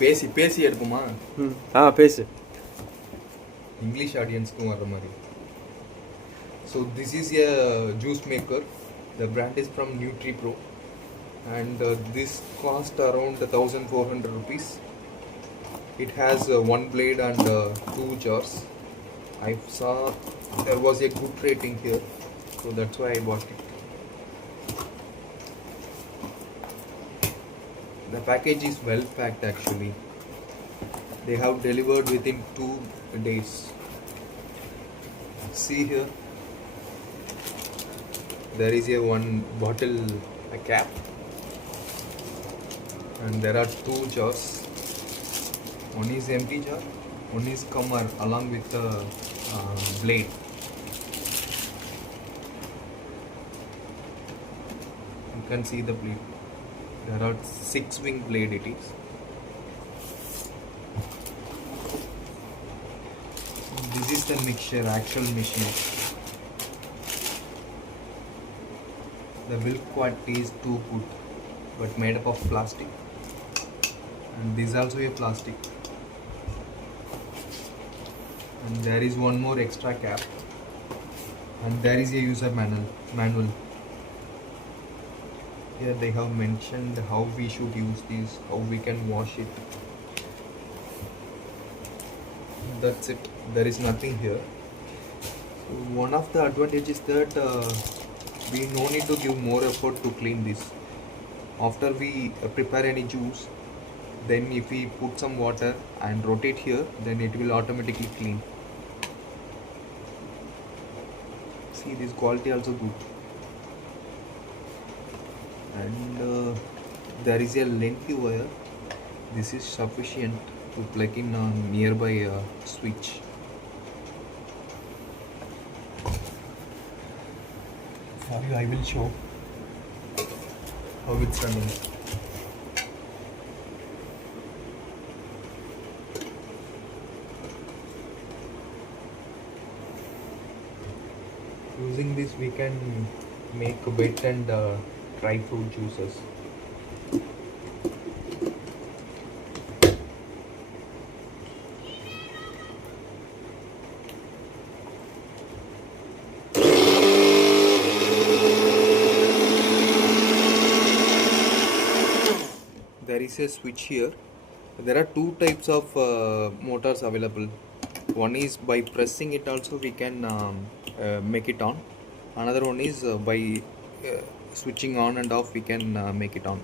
பேசி பேசி எடுப்போமா? பேசு. இங்கிலீஷ் ஆடியன்ஸ்க்கும் வர மாதிரி. So this is a juice maker. The brand is from NutriPro, and this cost around 1,400 rupees. It has one blade and two jars. I saw there was a good rating here, so that's why I bought it. The package is well packed actually. They have delivered within 2 days. See here, there is a one bottle, a cap, and there are 2 jars. One is empty jar, one is cover along with the blade. You can see the blade. There are 6 wing blade it is. This is the mixture, actual machine. The milk quality is too good, but made up of plastic. And this is also a plastic. And there is one more extra cap. And there is a user manual. Here they have mentioned how we should use this, how we can wash it. That's it. There is nothing here. So one of the advantages that we no need to give more effort to clean this. After we prepare any juice, then if we put some water and rotate here, then it will automatically clean. See, this quality also good. And there is a lengthy wire. This is sufficient to plug in a nearby switch. For you, I will show how it's running. Using this, we can make wet and dry fruit juices. There is a switch here. There are 2 types of motors available. One is by pressing it also we can make it on. Another one is by switching on and off we can make it on.